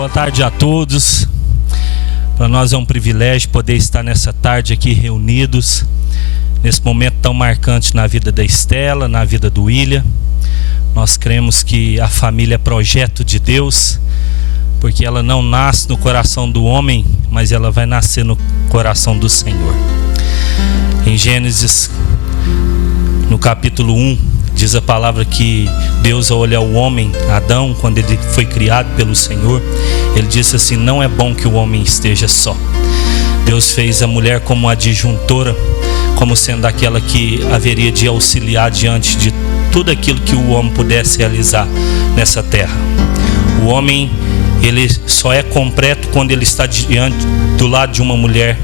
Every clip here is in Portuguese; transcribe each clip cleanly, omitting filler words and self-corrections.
Boa tarde a todos. Para nós é um privilégio poder estar nessa tarde aqui reunidos, nesse momento tão marcante na vida da Estela, na vida do William. Nós cremos que a família é projeto de Deus, porque ela não nasce no coração do homem, mas ela vai nascer no coração do Senhor. Em Gênesis, no capítulo 1, diz a palavra que Deus, ao olhar o homem, Adão, quando ele foi criado pelo Senhor, ele disse assim: não é bom que o homem esteja só. Deus fez a mulher como adjuntora, como sendo aquela que haveria de auxiliar diante de tudo aquilo que o homem pudesse realizar nessa terra. O homem, ele só é completo quando ele está do lado de uma mulher.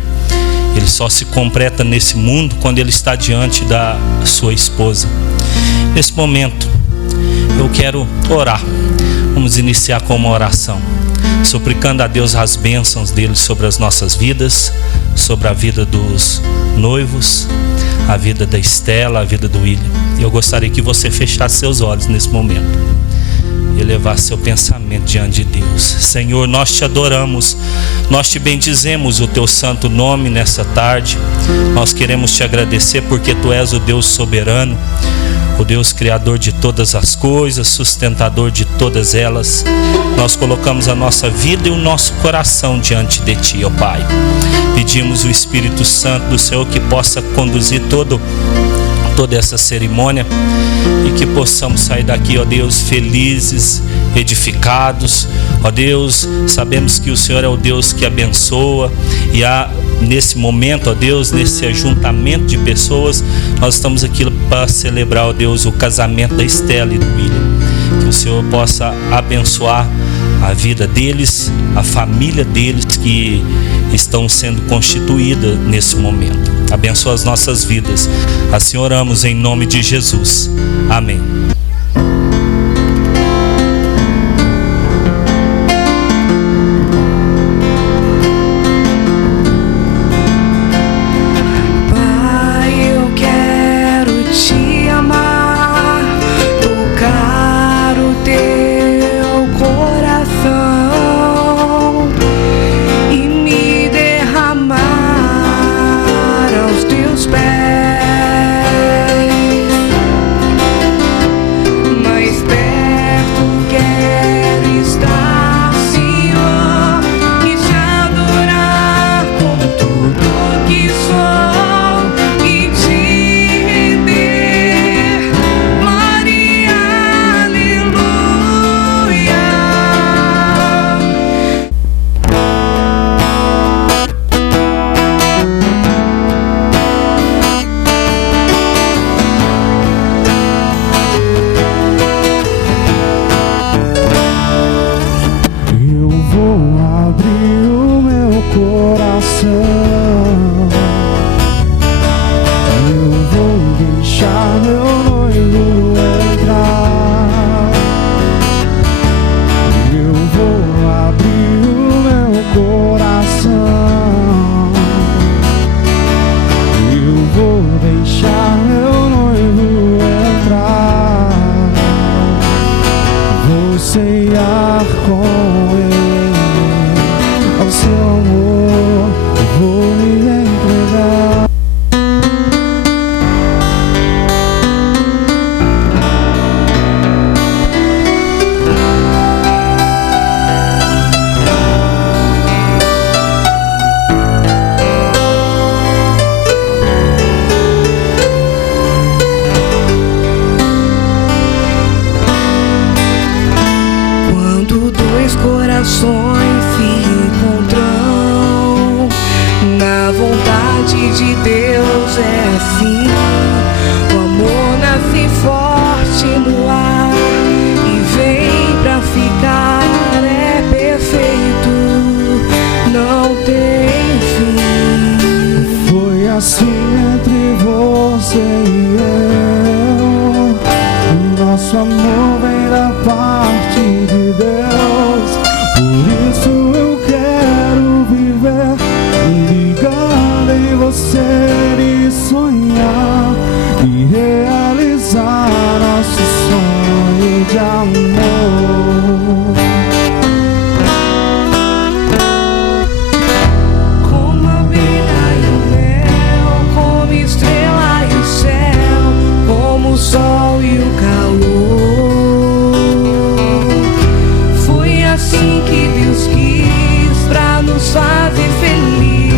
Ele só se completa nesse mundo quando ele está diante da sua esposa. Nesse momento, eu quero orar. Vamos iniciar com uma oração, suplicando a Deus as bênçãos dele sobre as nossas vidas, sobre a vida dos noivos, a vida da Estela, a vida do William. Eu gostaria que você fechasse seus olhos nesse momento e elevasse seu pensamento diante de Deus. Senhor, nós te adoramos, nós te bendizemos o teu santo nome nessa tarde. Nós queremos te agradecer porque tu és o Deus soberano, o Deus criador de todas as coisas, sustentador de todas elas. Nós colocamos a nossa vida e o nosso coração diante de ti, ó Pai. Pedimos o Espírito Santo do Senhor que possa conduzir toda essa cerimônia e que possamos sair daqui, ó Deus, felizes, edificados. Ó Deus, sabemos que o Senhor é o Deus que abençoa, e nesse momento, ó Deus, nesse ajuntamento de pessoas, nós estamos aqui para celebrar, ó Deus, o casamento da Estela e do William. Que o Senhor possa abençoar a vida deles, a família deles que estão sendo constituídas nesse momento. Abençoa as nossas vidas. Assim oramos em nome de Jesus. Amém. Nosso amor vem da parte de Deus, por assim que Deus quis, pra nos fazer feliz,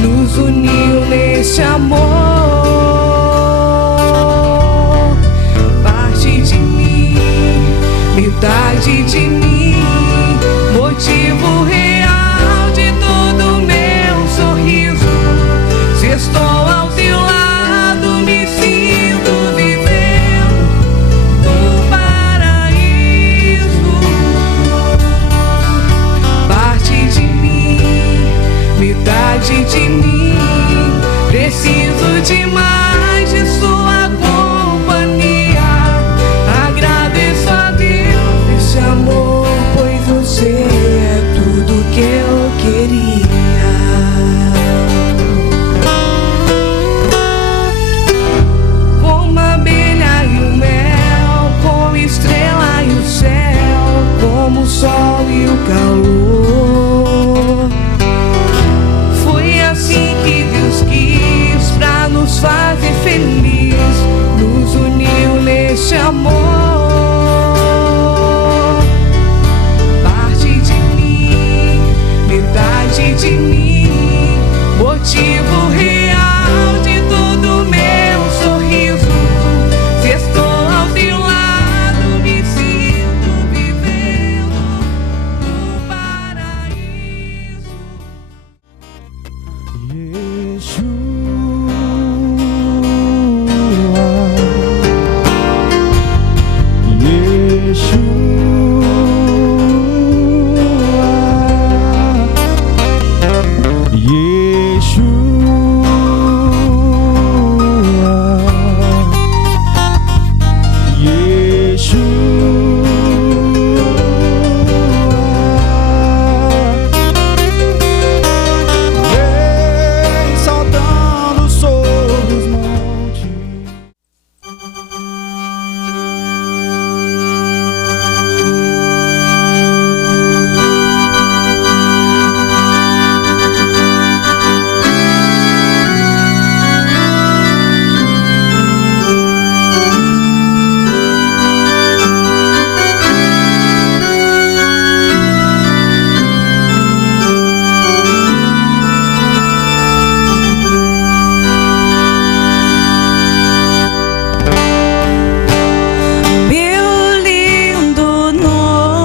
nos uniu neste amor. Parte de mim, metade de mim, motivo real de todo meu sorriso. Se estou ao teu lado, me sinto vivendo no paraíso. Parte de mim, metade de mim, preciso demais de sua companhia. Agradeço a Deus esse amor, pois você é tudo que eu queria. Como a abelha e o mel, como estrela e o céu, como o sol e o calor. Foi assim que Deus quis, pra nos fazer feliz, nos uniu neste amor. Parte de mim, metade de mim, motivo real de todo meu sorriso. Se estou ao teu lado, me sinto vivendo no paraíso. Vem saltando sobre os montes. Meu lindo noivo,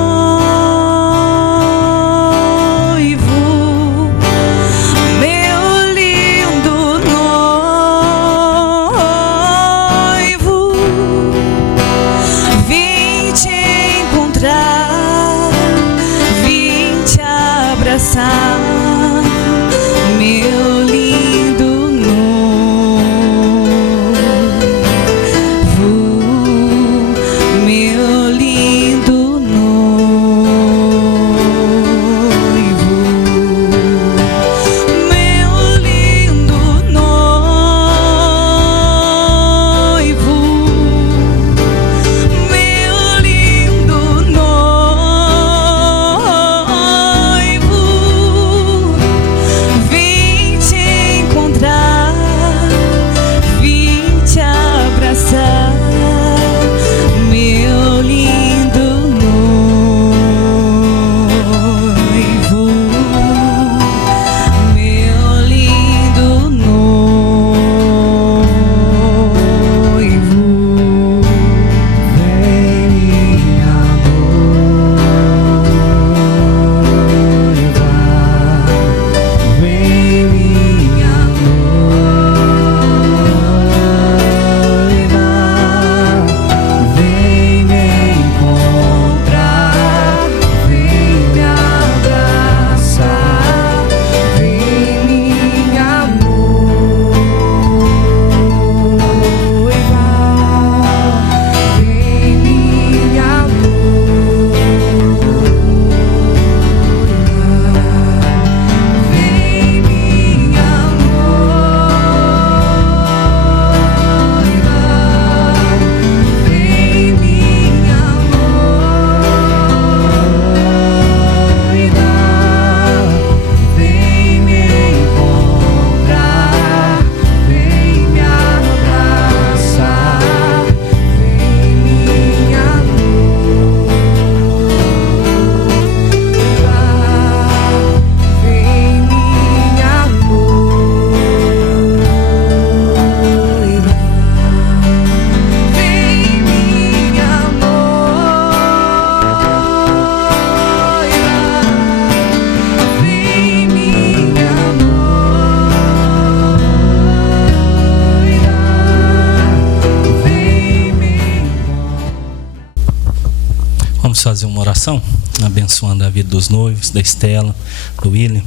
meu lindo noivo, vim te encontrar, vim te abraçar, meu lindo noivo, meu lindo noivo, meu lindo noivo, meu lindo noivo. Vamos fazer uma oração, abençoando a vida dos noivos, da Estela, do William.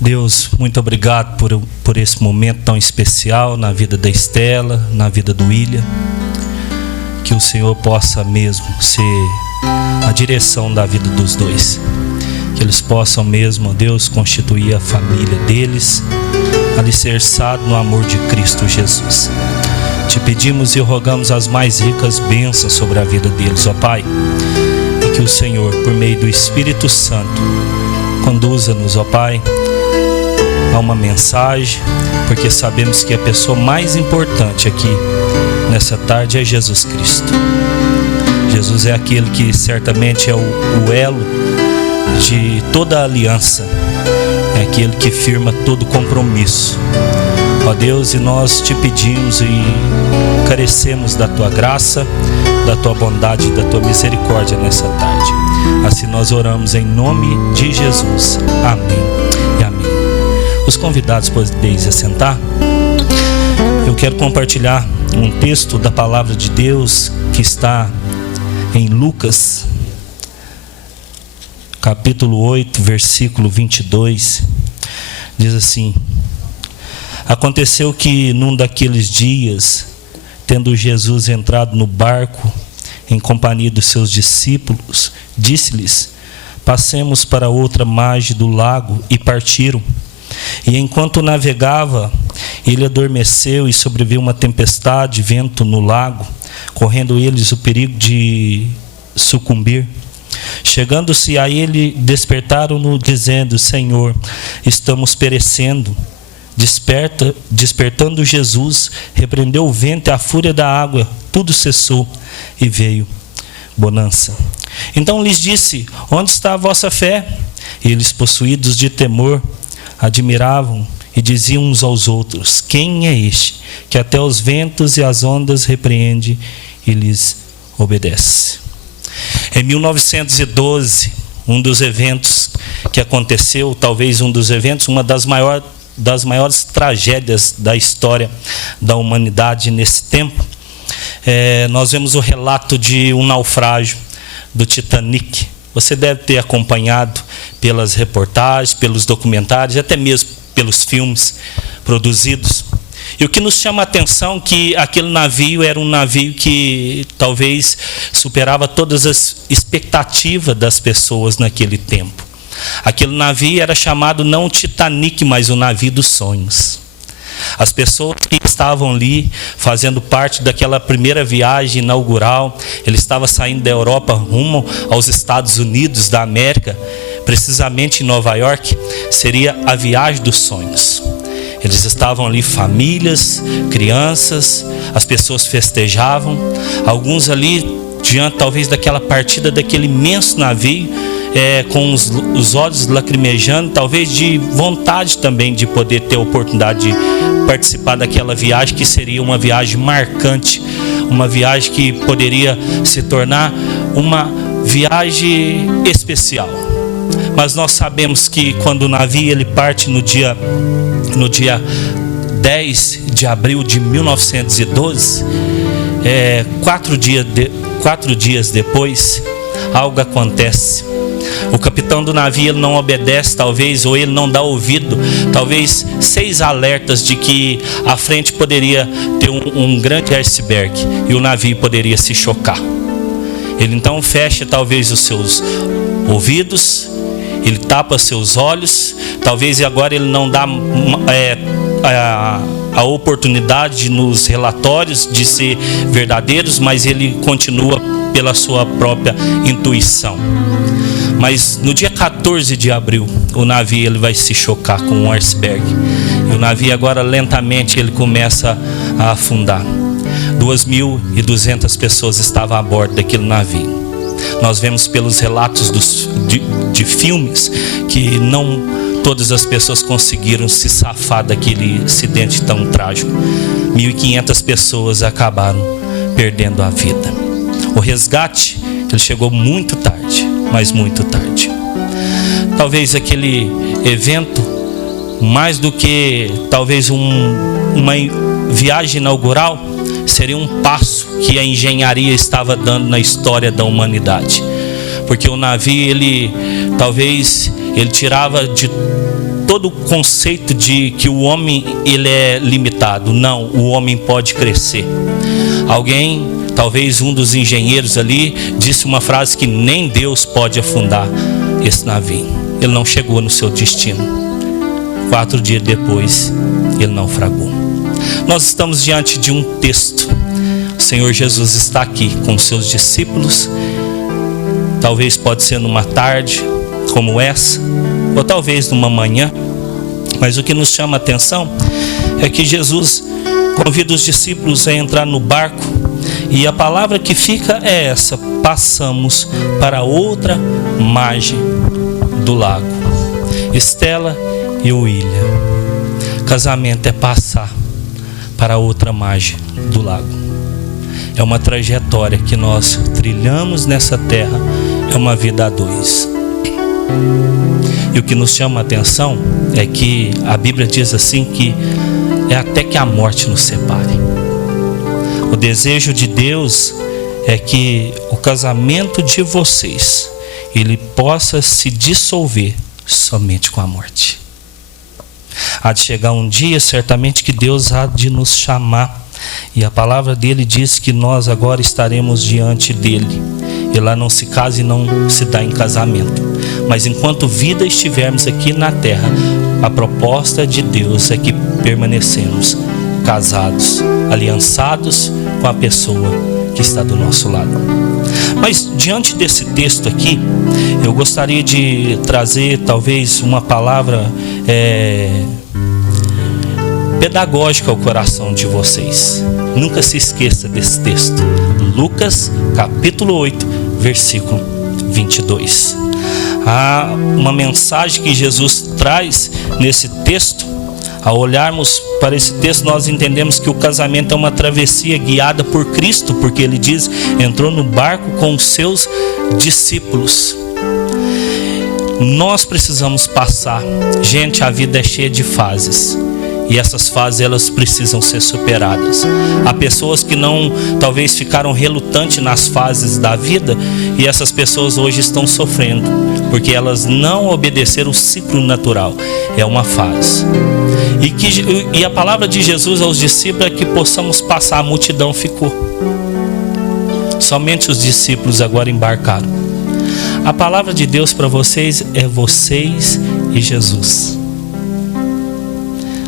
Deus, muito obrigado por esse momento tão especial na vida da Estela, na vida do William. Que o Senhor possa mesmo ser a direção da vida dos dois. Que eles possam mesmo, ó Deus, constituir a família deles, alicerçado no amor de Cristo Jesus. Te pedimos e rogamos as mais ricas bênçãos sobre a vida deles, ó Pai. E que o Senhor, por meio do Espírito Santo, conduza-nos, ó Pai, a uma mensagem, porque sabemos que a pessoa mais importante aqui nessa tarde é Jesus Cristo. Jesus é aquele que certamente é o elo de toda a aliança, é aquele que firma todo compromisso. Ó Deus, e nós te pedimos e carecemos da tua graça, da tua bondade e da tua misericórdia nessa tarde. Assim nós oramos em nome de Jesus. Amém e amém. Os convidados podeis assentar. Eu quero compartilhar um texto da palavra de Deus que está em Lucas, capítulo 8, versículo 22. Diz assim: Aconteceu que num daqueles dias, tendo Jesus entrado no barco em companhia dos seus discípulos, disse-lhes: Passemos para outra margem do lago, e partiram. E enquanto navegava, ele adormeceu, e sobreveio uma tempestade, vento no lago, correndo eles o perigo de sucumbir. Chegando-se a ele, despertaram-no, dizendo: Senhor, estamos perecendo. Despertando Jesus, repreendeu o vento e a fúria da água, tudo cessou e veio bonança. Então lhes disse: Onde está a vossa fé? E eles, possuídos de temor, admiravam e diziam uns aos outros: Quem é este que até os ventos e as ondas repreende e lhes obedece? Em 1912, um dos eventos que aconteceu, talvez um dos eventos, uma das maiores tragédias da história da humanidade nesse tempo, nós vemos o relato de um naufrágio do Titanic. Você deve ter acompanhado pelas reportagens, pelos documentários, até mesmo pelos filmes produzidos. E o que nos chama a atenção é que aquele navio era um navio que talvez superava todas as expectativas das pessoas naquele tempo. Aquele navio era chamado não Titanic, mas o navio dos sonhos. As pessoas que estavam ali fazendo parte daquela primeira viagem inaugural, ele estava saindo da Europa rumo aos Estados Unidos da América, precisamente em Nova York, seria a viagem dos sonhos. Eles estavam ali, famílias, crianças, as pessoas festejavam, alguns ali diante talvez daquela partida daquele imenso navio, com os olhos lacrimejando, talvez de vontade também de poder ter a oportunidade de participar daquela viagem, que seria uma viagem marcante, uma viagem que poderia se tornar uma viagem especial. Mas nós sabemos que quando o navio ele parte no dia 10 de abril de 1912, 4 dias depois, algo acontece. O capitão do navio ele não obedece, talvez, ou ele não dá ouvido, talvez 6 alertas de que à frente poderia ter um grande iceberg e o navio poderia se chocar. Ele então fecha talvez os seus ouvidos, ele tapa seus olhos, talvez agora ele não dá a oportunidade nos relatórios de ser verdadeiros, mas ele continua pela sua própria intuição. Mas no dia 14 de abril, o navio ele vai se chocar com um iceberg. E o navio agora lentamente ele começa a afundar. 2.200 pessoas estavam a bordo daquele navio. Nós vemos pelos relatos de filmes que não todas as pessoas conseguiram se safar daquele acidente tão trágico. 1.500 pessoas acabaram perdendo a vida. O resgate ele chegou muito tarde, mas muito tarde. Talvez aquele evento, mais do que talvez uma viagem inaugural, seria um passo que a engenharia estava dando na história da humanidade. porque o navio, talvez ele tirava de todo o conceito de que o homem ele é limitado. Não, o homem pode crescer. Alguém, talvez um dos engenheiros ali, disse uma frase que nem Deus pode afundar esse navio. Ele não chegou no seu destino. 4 dias depois, ele naufragou. Nós estamos diante de um texto. O Senhor Jesus está aqui com os seus discípulos. Talvez pode ser numa tarde como essa, ou talvez numa manhã. Mas o que nos chama a atenção é que Jesus convida os discípulos a entrar no barco, e a palavra que fica é essa: passamos para outra margem do lago. Estela e William, casamento é passar para outra margem do lago. É uma trajetória que nós trilhamos nessa terra, é uma vida a dois. E o que nos chama a atenção é que a Bíblia diz assim que é até que a morte nos separe. O desejo de Deus é que o casamento de vocês, ele possa se dissolver somente com a morte. Há de chegar um dia, certamente, que Deus há de nos chamar, e a palavra dele diz que nós agora estaremos diante dele. E lá não se casa e não se dá em casamento. Mas enquanto vida estivermos aqui na terra, a proposta de Deus é que permanecemos casados, aliançados com a pessoa que está do nosso lado. Mas diante desse texto aqui, eu gostaria de trazer talvez uma palavra pedagógica ao coração de vocês. Nunca se esqueça desse texto. Lucas capítulo 8, versículo 22. Há uma mensagem que Jesus traz nesse texto. Ao olharmos para esse texto, nós entendemos que o casamento é uma travessia guiada por Cristo, porque ele diz: entrou no barco com os seus discípulos. Nós precisamos passar. Gente, a vida é cheia de fases. E essas fases, elas precisam ser superadas. Há pessoas que talvez ficaram relutantes nas fases da vida, e essas pessoas hoje estão sofrendo, porque elas não obedeceram o ciclo natural. É uma fase. E a palavra de Jesus aos discípulos é que possamos passar. A multidão ficou. Somente os discípulos agora embarcaram. A palavra de Deus para vocês é vocês e Jesus.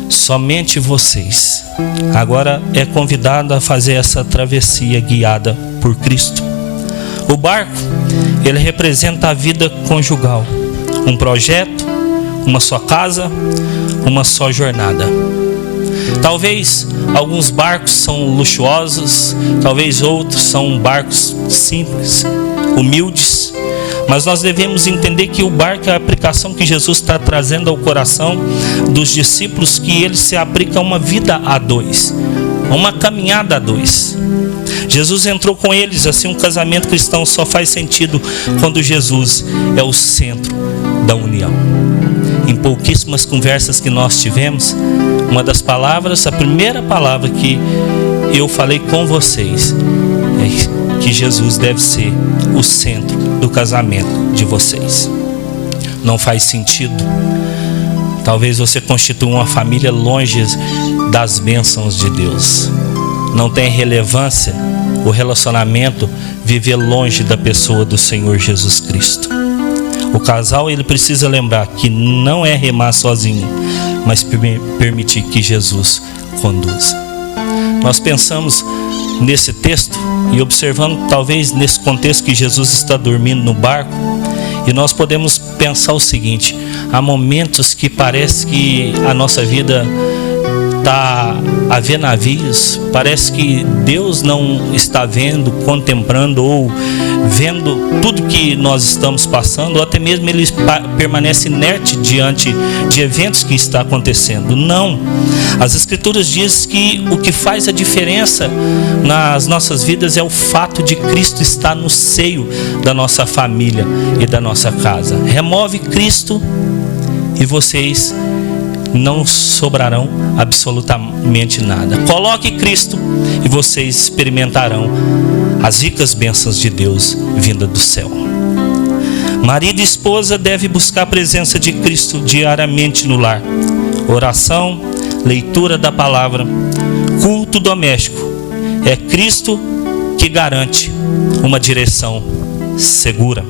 Somente vocês. Agora é convidado a fazer essa travessia guiada por Cristo. O barco, ele representa a vida conjugal. Um projeto, uma só casa, uma só jornada. Talvez alguns barcos são luxuosos, talvez outros são barcos simples, humildes. Mas nós devemos entender que o barco é a aplicação que Jesus está trazendo ao coração dos discípulos, que ele se aplica a uma vida a dois, a uma caminhada a dois. Jesus entrou com eles, assim um casamento cristão só faz sentido quando Jesus é o centro da união. Em pouquíssimas conversas que nós tivemos, uma das palavras, a primeira palavra que eu falei com vocês é que Jesus deve ser o centro do casamento de vocês. Não faz sentido. Talvez você constitua uma família longe das bênçãos de Deus. Não tem relevância o relacionamento viver longe da pessoa do Senhor Jesus Cristo. O casal, ele precisa lembrar que não é remar sozinho, mas permitir que Jesus conduza. Nós pensamos nesse texto e observando talvez nesse contexto que Jesus está dormindo no barco, e nós podemos pensar o seguinte: há momentos que parece que a nossa vida está a ver navios, parece que Deus não está vendo, contemplando ou vendo tudo que nós estamos passando, ou até mesmo ele permanece inerte diante de eventos que está acontecendo. Não, as Escrituras dizem que o que faz a diferença nas nossas vidas é o fato de Cristo estar no seio da nossa família e da nossa casa. Remove Cristo e vocês não sobrarão absolutamente nada. Coloque Cristo e vocês experimentarão as ricas bênçãos de Deus vinda do céu. Marido e esposa devem buscar a presença de Cristo diariamente no lar. Oração, leitura da palavra, culto doméstico. É Cristo que garante uma direção segura.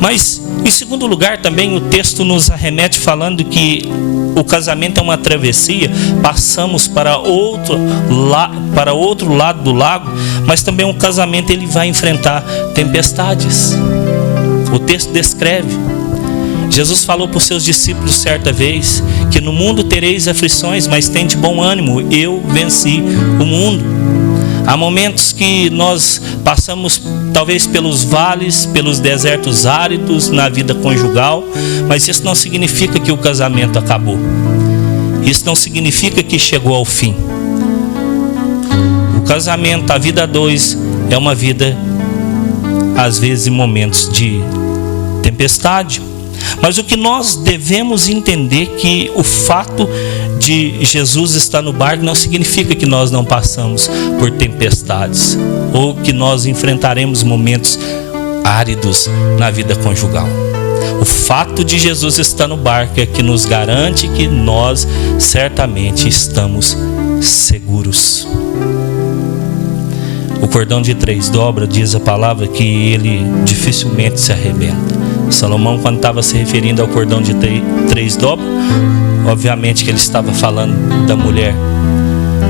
Mas, em segundo lugar, também o texto nos arremete falando que o casamento é uma travessia. Passamos para outro lado do lago, mas também o casamento ele vai enfrentar tempestades. O texto descreve. Jesus falou para os seus discípulos certa vez que no mundo tereis aflições, mas tende bom ânimo, eu venci o mundo. Há momentos que nós passamos talvez pelos vales, pelos desertos áridos na vida conjugal, mas isso não significa que o casamento acabou. Isso não significa que chegou ao fim. O casamento, a vida a dois, é uma vida, às vezes, em momentos de tempestade. Mas o que nós devemos entender que o fato de Jesus estar no barco não significa que nós não passamos por tempestades ou que nós enfrentaremos momentos áridos na vida conjugal. O fato de Jesus estar no barco é que nos garante que nós certamente estamos seguros. O cordão de 3 dobras, diz a palavra, que ele dificilmente se arrebenta. Salomão, quando estava se referindo ao cordão de 3 dobras, obviamente que ele estava falando da mulher,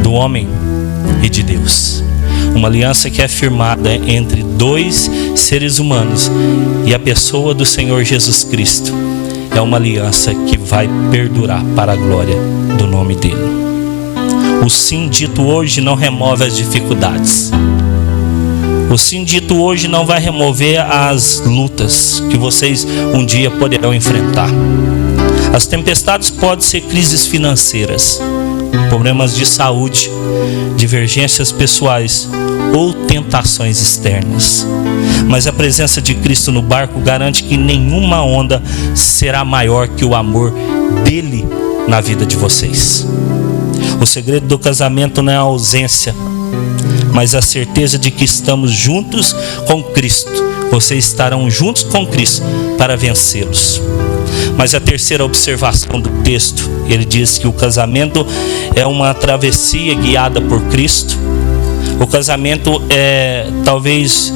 do homem e de Deus. Uma aliança que é firmada entre 2 seres humanos e a pessoa do Senhor Jesus Cristo. É uma aliança que vai perdurar para a glória do nome dele. O sim dito hoje não remove as dificuldades. O sim dito hoje não vai remover as lutas que vocês um dia poderão enfrentar. As tempestades podem ser crises financeiras, problemas de saúde, divergências pessoais ou tentações externas. Mas a presença de Cristo no barco garante que nenhuma onda será maior que o amor dele na vida de vocês. O segredo do casamento não é a ausência, mas a certeza de que estamos juntos com Cristo. Vocês estarão juntos com Cristo para vencê-los. Mas a terceira observação do texto, ele diz que o casamento é uma travessia guiada por Cristo. O casamento é talvez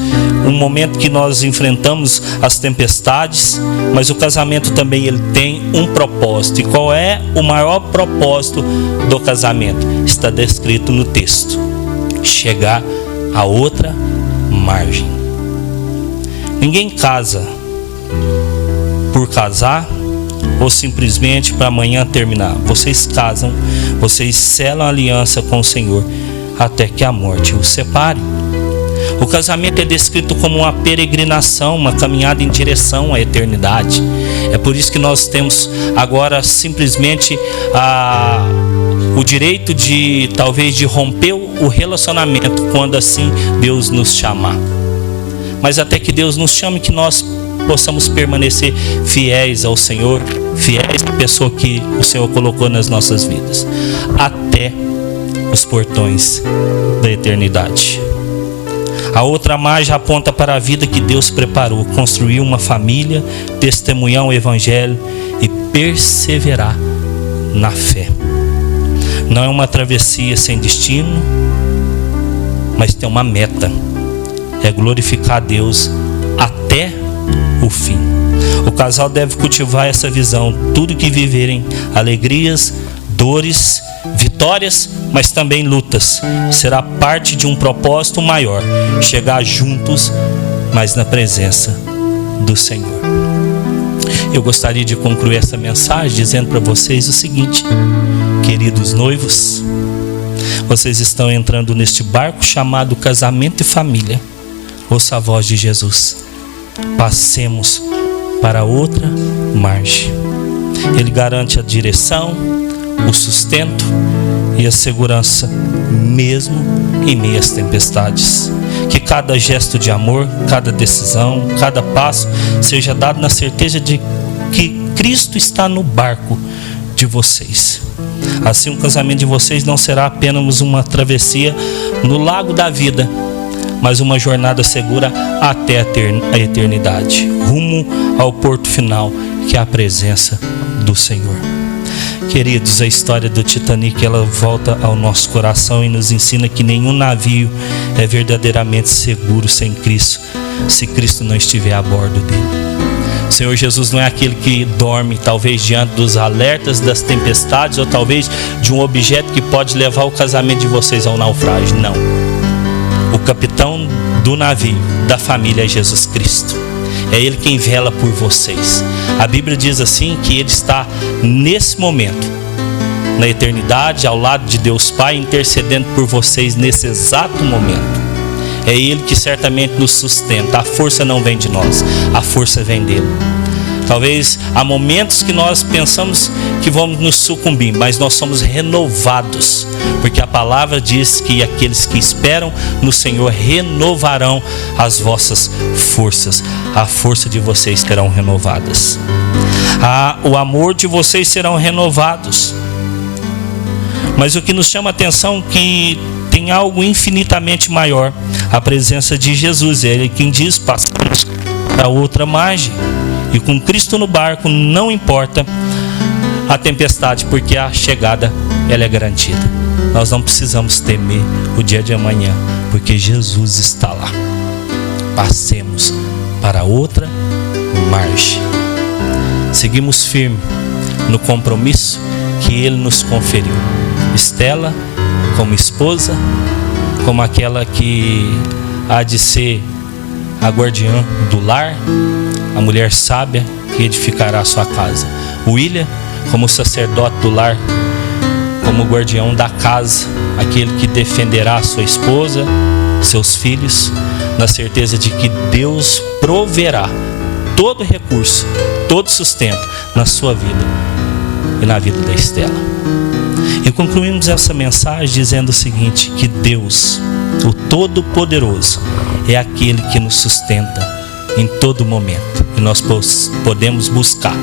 um momento que nós enfrentamos as tempestades, mas o casamento também ele tem um propósito. E qual é o maior propósito do casamento? Está descrito no texto: chegar a outra margem. Ninguém casa por casar ou simplesmente para amanhã terminar. Vocês casam, vocês selam a aliança com o Senhor até que a morte os separe. O casamento é descrito como uma peregrinação, uma caminhada em direção à eternidade. É por isso que nós temos agora simplesmente o direito de talvez de romper o relacionamento quando assim Deus nos chamar. Mas até que Deus nos chame, que nós possamos permanecer fiéis ao Senhor, fiéis à pessoa que o Senhor colocou nas nossas vidas, até os portões da eternidade. A outra margem aponta para a vida que Deus preparou: construir uma família, testemunhar o Evangelho e perseverar na fé. Não é uma travessia sem destino, mas tem uma meta: é glorificar a Deus até o fim. O casal deve cultivar essa visão. Tudo que viverem, alegrias, dores, vitórias, mas também lutas, será parte de um propósito maior: chegar juntos, mas na presença do Senhor. Eu gostaria de concluir essa mensagem dizendo para vocês o seguinte: queridos noivos, vocês estão entrando neste barco chamado casamento e família. Ouça a voz de Jesus: passemos para outra margem. Ele garante a direção, o sustento e a segurança, mesmo em meio às tempestades. Que cada gesto de amor, cada decisão, cada passo seja dado na certeza de que Cristo está no barco de vocês. Assim, o casamento de vocês não será apenas uma travessia no lago da vida, mas uma jornada segura até a eternidade, rumo ao porto final, que é a presença do Senhor. Queridos, a história do Titanic, ela volta ao nosso coração e nos ensina que nenhum navio é verdadeiramente seguro sem Cristo, se Cristo não estiver a bordo dele. O Senhor Jesus não é aquele que dorme talvez diante dos alertas das tempestades, ou talvez de um objeto que pode levar o casamento de vocês ao naufrágio. Não. O capitão do navio, da família, é Jesus Cristo. É Ele quem vela por vocês. A Bíblia diz assim que Ele está nesse momento, na eternidade, ao lado de Deus Pai, intercedendo por vocês nesse exato momento. É Ele que certamente nos sustenta. A força não vem de nós, a força vem dele. Talvez há momentos que nós pensamos que vamos nos sucumbir, mas nós somos renovados, porque a palavra diz que aqueles que esperam no Senhor renovarão as vossas forças. A força de vocês serão renovadas. O amor de vocês serão renovados. Mas o que nos chama a atenção é que tem algo infinitamente maior, a presença de Jesus. Ele é quem diz: passamos para outra margem. E com Cristo no barco, não importa a tempestade, porque a chegada ela é garantida. Nós não precisamos temer o dia de amanhã, porque Jesus está lá. Passemos para outra margem. Seguimos firme no compromisso que Ele nos conferiu. Estela como esposa, como aquela que há de ser a guardiã do lar, a mulher sábia que edificará a sua casa. William como sacerdote do lar, como guardião da casa, aquele que defenderá a sua esposa, seus filhos, na certeza de que Deus proverá todo recurso, todo sustento na sua vida e na vida da Estela. E concluímos essa mensagem dizendo o seguinte: que Deus, o Todo-Poderoso, é aquele que nos sustenta em todo momento, e nós podemos buscar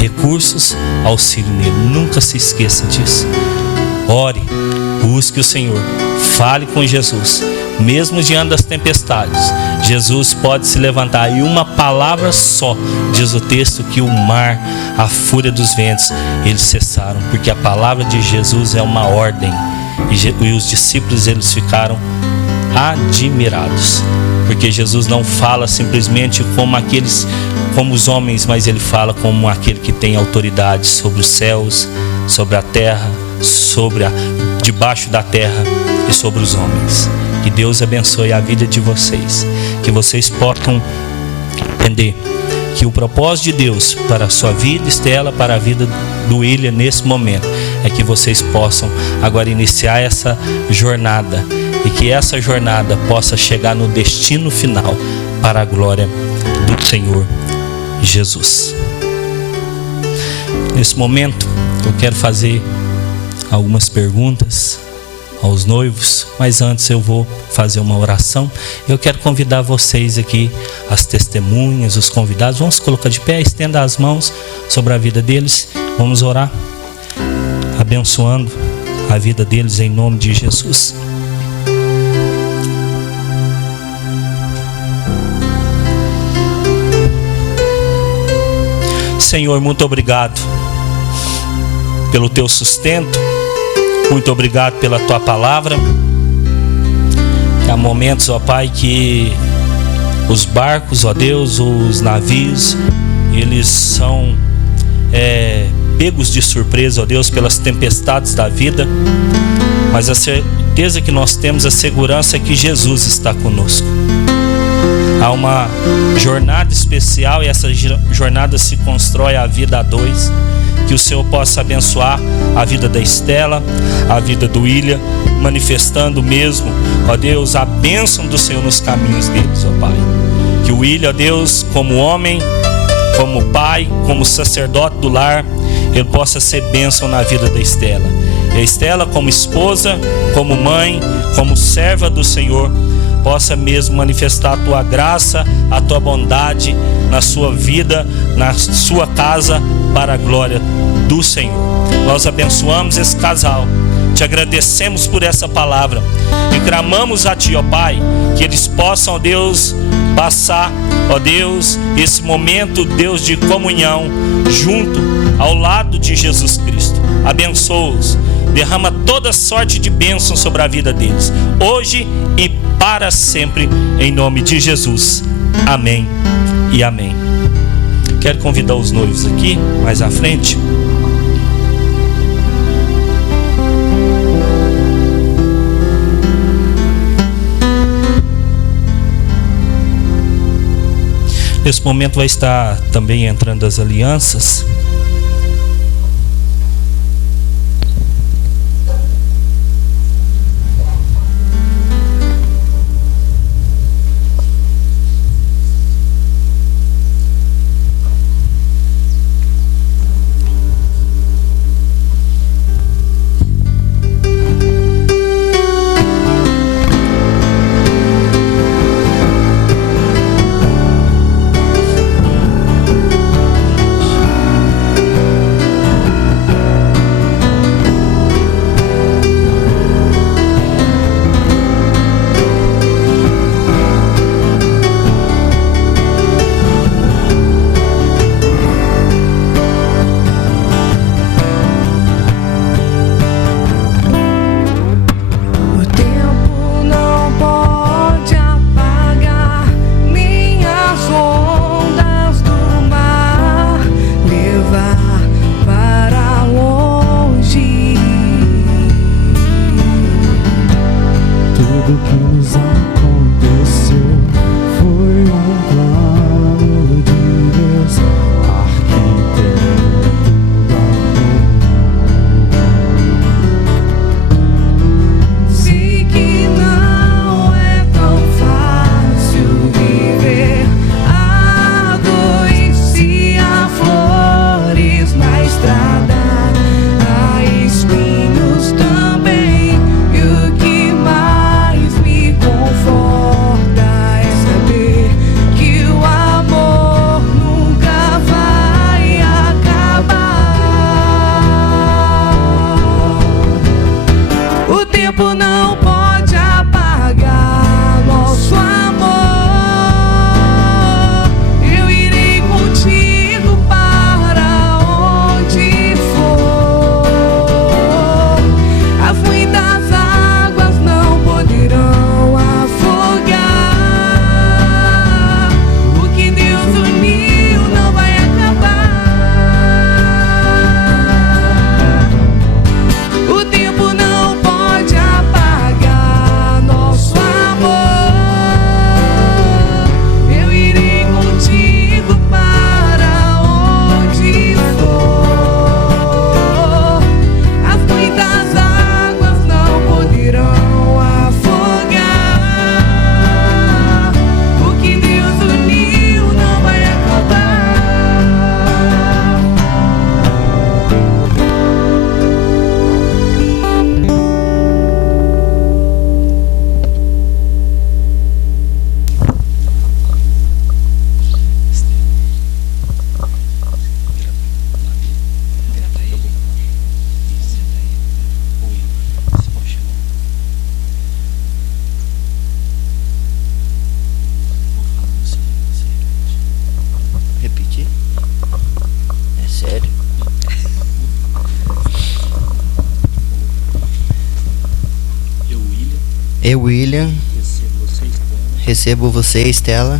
recursos, auxílio nele. Nunca se esqueça disso. Ore, busque o Senhor, fale com Jesus. Mesmo diante das tempestades, Jesus pode se levantar, e uma palavra só, diz o texto, que o mar, a fúria dos ventos, eles cessaram, porque a palavra de Jesus é uma ordem. E os discípulos, eles ficaram admirados, porque Jesus não fala simplesmente como os homens, mas ele fala como aquele que tem autoridade sobre os céus, sobre a terra, debaixo da terra e sobre os homens. Que Deus abençoe a vida de vocês, que vocês possam entender que o propósito de Deus para a sua vida, Estela, para a vida do William nesse momento, é que vocês possam agora iniciar essa jornada, e que essa jornada possa chegar no destino final para a glória do Senhor Jesus. Nesse momento eu quero fazer algumas perguntas aos noivos, mas antes eu vou fazer uma oração. Eu quero convidar vocês aqui, as testemunhas, os convidados, vamos colocar de pé, estenda as mãos sobre a vida deles, vamos orar, abençoando a vida deles em nome de Jesus. Senhor, muito obrigado pelo teu sustento, muito obrigado pela tua palavra. Há momentos, ó Pai, que os barcos, ó Deus, os navios, eles são pegos de surpresa, ó Deus, pelas tempestades da vida, mas a certeza que nós temos, a segurança é que Jesus está conosco. Há uma jornada especial, e essa jornada se constrói a vida a dois. Que o Senhor possa abençoar a vida da Estela, a vida do William, manifestando mesmo, ó Deus, a bênção do Senhor nos caminhos deles, ó Pai. Que o William, ó Deus, como homem, como pai, como sacerdote do lar, ele possa ser bênção na vida da Estela. E a Estela, como esposa, como mãe, como serva do Senhor, possa mesmo manifestar a tua graça, a tua bondade na sua vida, na sua casa, para a glória do Senhor. Nós abençoamos esse casal, te agradecemos por essa palavra e clamamos a ti, ó Pai, que eles possam, ó Deus, passar, ó Deus, esse momento, Deus, de comunhão junto ao lado de Jesus Cristo. Abençoa-os, derrama toda sorte de bênção sobre a vida deles, hoje e para sempre, em nome de Jesus. Amém e amém. Quero convidar os noivos aqui, mais à frente. Nesse momento vai estar também entrando as alianças. Eu, William, recebo você, Estela,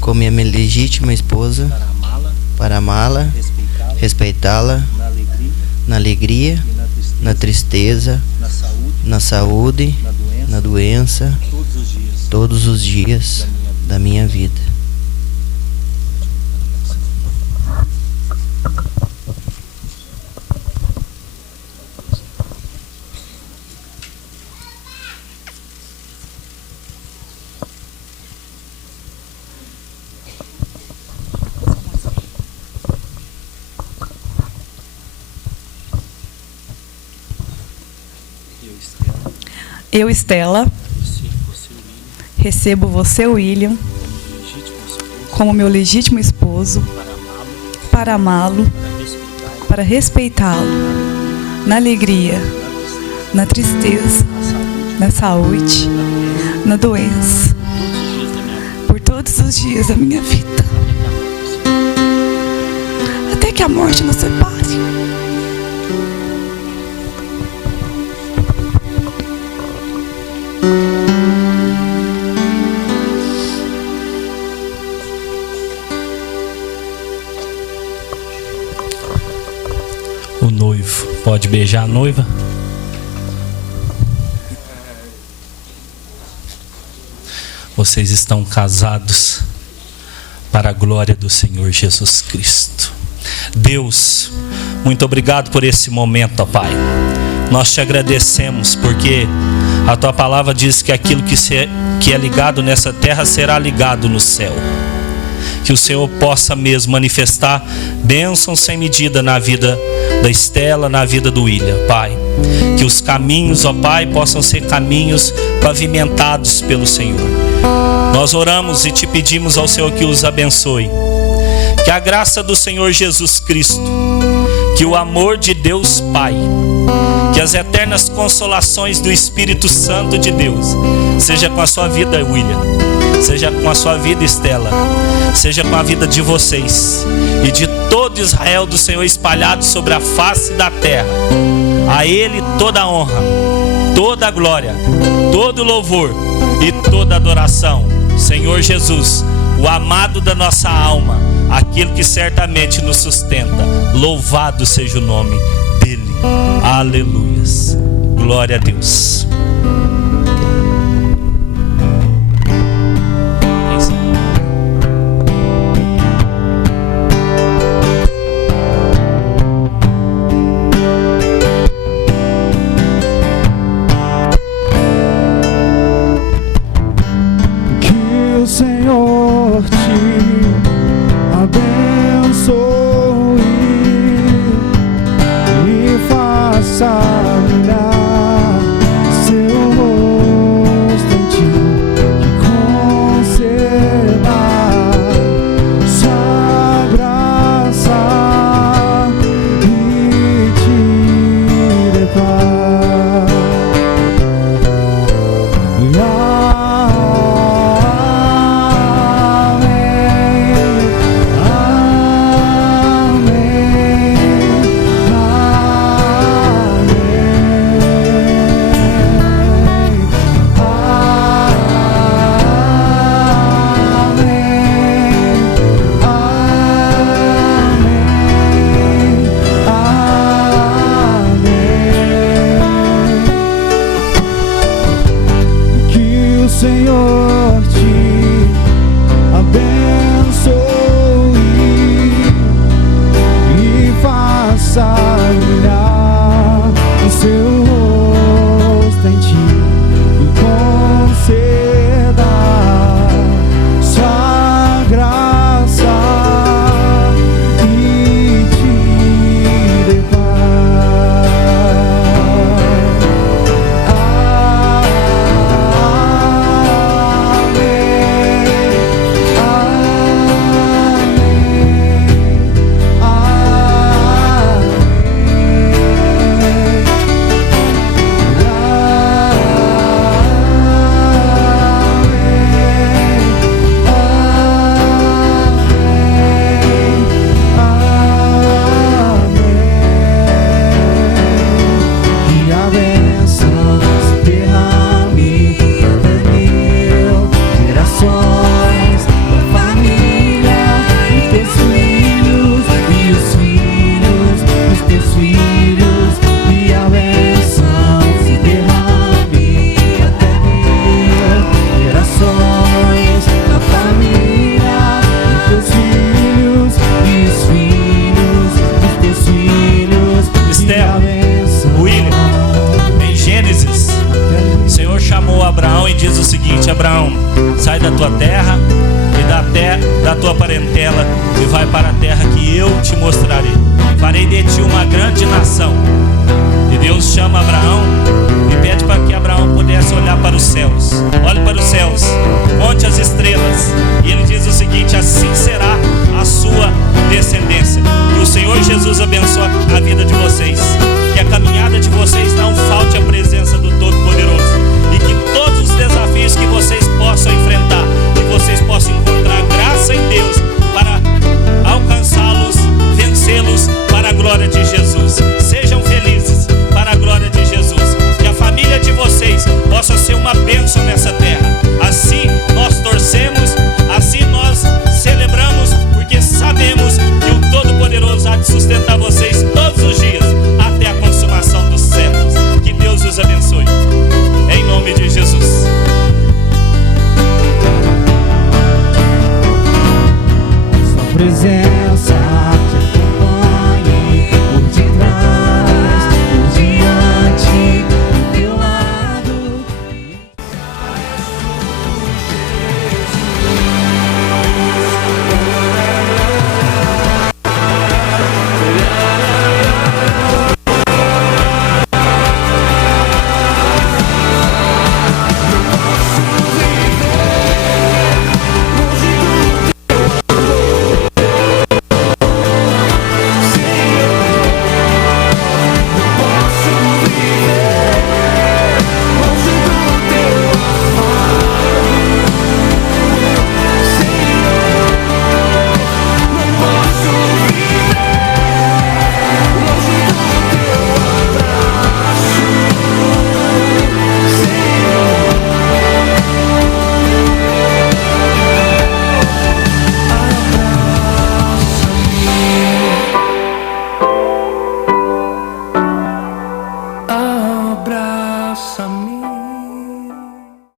como minha legítima esposa, para amá-la, respeitá-la, na alegria, na tristeza, na saúde, na doença, todos os dias da minha vida. Eu, Estela, recebo você, William, como meu legítimo esposo, para amá-lo, para respeitá-lo, na alegria, na tristeza, na saúde, na doença, por todos os dias da minha vida, até que a morte nos separe. O noivo pode beijar a noiva? Vocês estão casados para a glória do Senhor Jesus Cristo. Deus, muito obrigado por esse momento, ó Pai. Nós te agradecemos porque a tua palavra diz que aquilo que é ligado nessa terra será ligado no céu. Que o Senhor possa mesmo manifestar bênçãos sem medida na vida da Estela, na vida do William, Pai. Que os caminhos, ó Pai, possam ser caminhos pavimentados pelo Senhor. Nós oramos e te pedimos ao Senhor que os abençoe. Que a graça do Senhor Jesus Cristo, que o amor de Deus Pai, que as eternas consolações do Espírito Santo de Deus seja com a sua vida, William, seja com a sua vida, Estela, seja com a vida de vocês e de todo Israel do Senhor espalhado sobre a face da terra. A Ele toda a honra, toda a glória, todo o louvor e toda a adoração. Senhor Jesus, o amado da nossa alma, aquele que certamente nos sustenta, louvado seja o nome dEle. Aleluias. Glória a Deus. Senhor te abençoe e faça brilhar seu rosto em ti, que conceda sua graça e te dê paz. Senhor te abençoe e faça brilhar o seu rosto em ti e conceda sua graça e te dê paz. Abraão, sai da tua terra e da tua parentela e vai para a terra que eu te mostrarei. Farei de ti uma grande nação. E Deus chama Abraão e pede para que Abraão pudesse olhar para os céus. Olhe para os céus, conte as estrelas. E ele diz o seguinte: assim será a sua descendência. Que o Senhor Jesus abençoe a vida de vocês.